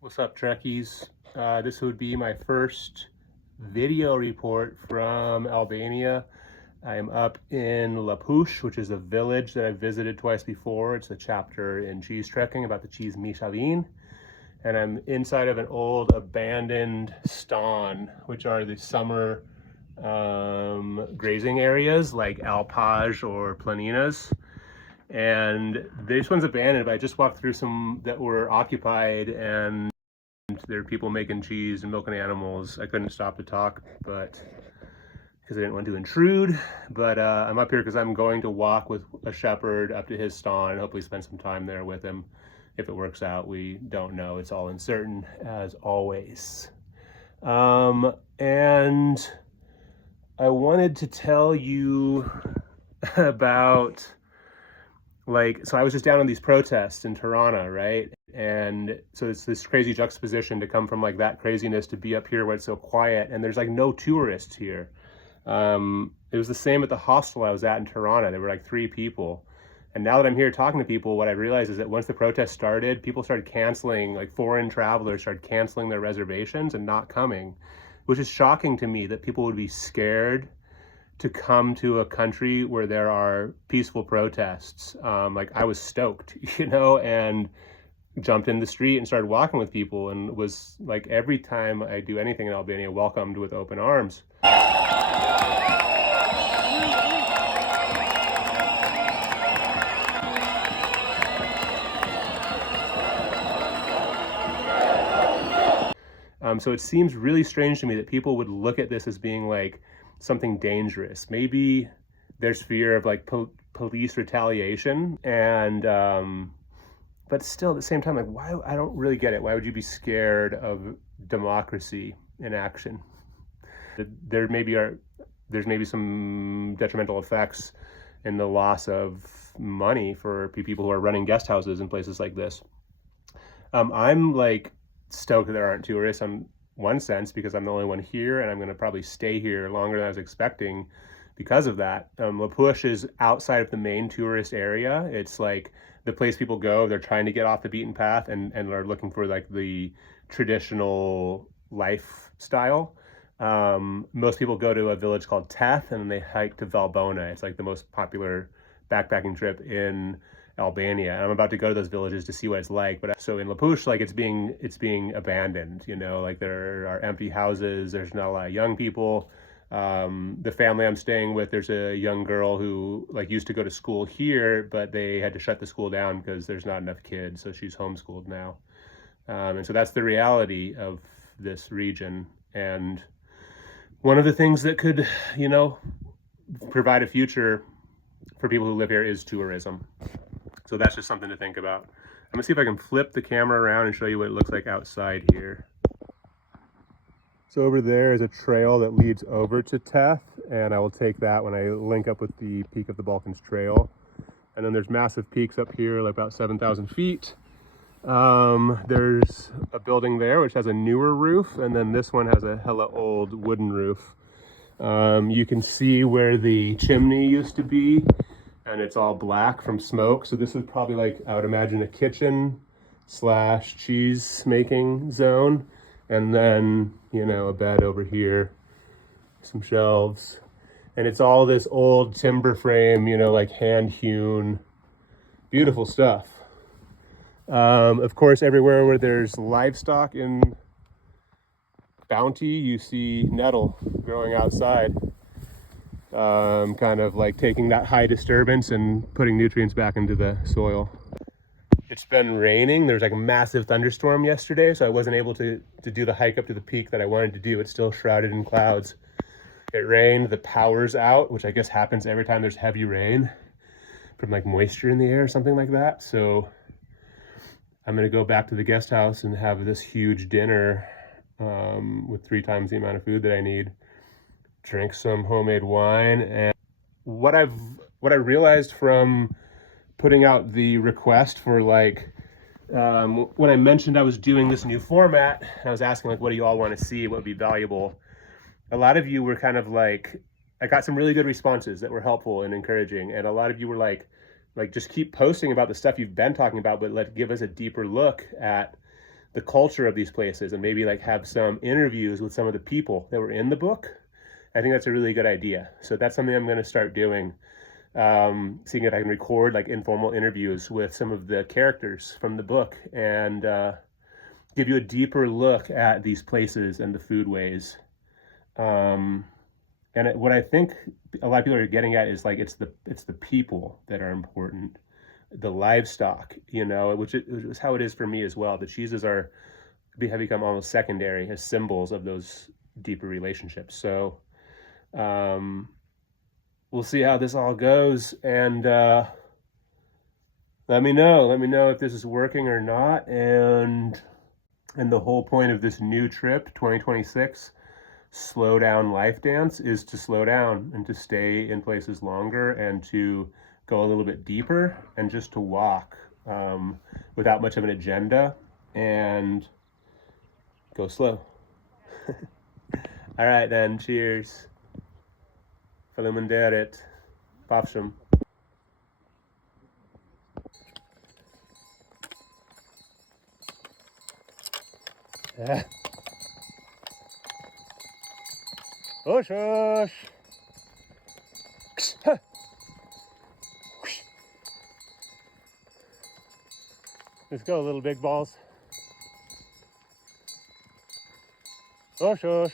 What's up, Trekkies? This would be my first video report from Albania. I am up in Lapush, which is a village that I've visited twice before. It's a chapter in cheese trekking about the cheese Mishavin. And I'm inside of an old abandoned stan, which are the summer grazing areas like Alpage or Planinas. And this one's abandoned, but I just walked through some that were occupied, and there are people making cheese and milking animals. I couldn't stop to talk, but because I didn't want to intrude. But I'm up here because I'm going to walk with a shepherd up to his stall and hopefully spend some time there with him. If it works out, we don't know. It's all uncertain, as always. And I wanted to tell you about, so I was just down on these protests in Tirane, right? And so it's this crazy juxtaposition to come from like that craziness to be up here where it's so quiet and there's like no tourists here. It was the same at the hostel I was at in Tirane. There were like 3 people. And now that I'm here talking to people, what I realized is that once the protest started, people started canceling, like foreign travelers started canceling their reservations and not coming, which is shocking to me that people would be scared to come to a country where there are peaceful protests. Like I was stoked, and jumped in the street and started walking with people and was like, every time I do anything in Albania, welcomed with open arms. So it seems really strange to me that people would look at this as being like something dangerous. Maybe there's fear of like police retaliation, and but still at the same time, like, why? I don't really get it. Why would you be scared of democracy in action? There's maybe some detrimental effects in the loss of money for people who are running guest houses in places like this. I'm like stoked that there aren't tourists. I'm one sense because I'm the only one here, and I'm going to probably stay here longer than I was expecting because of that. Lapush is outside of the main tourist area. It's like the place people go. They're trying to get off the beaten path and are looking for like the traditional lifestyle. Most people go to a village called Teth and they hike to Valbona. It's like the most popular backpacking trip in Albania. And I'm about to go to those villages to see what it's like. But so in Lapush, like it's being abandoned, like there are empty houses. There's not a lot of young people. The family I'm staying with, there's a young girl who like used to go to school here, but they had to shut the school down because there's not enough kids. So she's homeschooled now. And so that's the reality of this region. And one of the things that could, provide a future for people who live here is tourism. So that's just something to think about. I'm gonna see if I can flip the camera around and show you what it looks like outside here. So over there is a trail that leads over to Teth, and I will take that when I link up with the Peak of the Balkans Trail. And then there's massive peaks up here, like about 7,000 feet. There's a building there which has a newer roof, and then this one has a hella old wooden roof. You can see where the chimney used to be, and it's all black from smoke. So this is probably like, I would imagine, a kitchen / cheese making zone. And then, a bed over here, some shelves. And it's all this old timber frame, like hand hewn, beautiful stuff. Of course, everywhere where there's livestock in bounty, you see nettle growing outside. Kind of like taking that high disturbance and putting nutrients back into the soil. It's been raining. There's like a massive thunderstorm yesterday, so I wasn't able to do the hike up to the peak that I wanted to do. It's still shrouded in clouds. It rained, the power's out, which I guess happens every time there's heavy rain from like moisture in the air or something like that. So I'm gonna go back to the guest house and have this huge dinner with 3 times the amount of food that I need. Drink some homemade wine. And what I realized from putting out the request for when I mentioned I was doing this new format, I was asking like, what do you all want to see? What would be valuable? A lot of you were kind of like, I got some really good responses that were helpful and encouraging. And a lot of you were like just keep posting about the stuff you've been talking about, but give us a deeper look at the culture of these places and maybe like have some interviews with some of the people that were in the book. I think that's a really good idea. So that's something I'm going to start doing. Seeing if I can record like informal interviews with some of the characters from the book and give you a deeper look at these places and the foodways. And what I think a lot of people are getting at is like it's the people that are important, the livestock, you know, which is how it is for me as well. The cheeses have become almost secondary as symbols of those deeper relationships. So we'll see how this all goes, and let me know if this is working or not. And the whole point of this new trip, 2026, Slow Down Life Dance, is to slow down and to stay in places longer and to go a little bit deeper and just to walk without much of an agenda and go slow. All right then, cheers. Faleminderit. Papsham. Osh, osh. Let's go, little big balls. Osh, osh.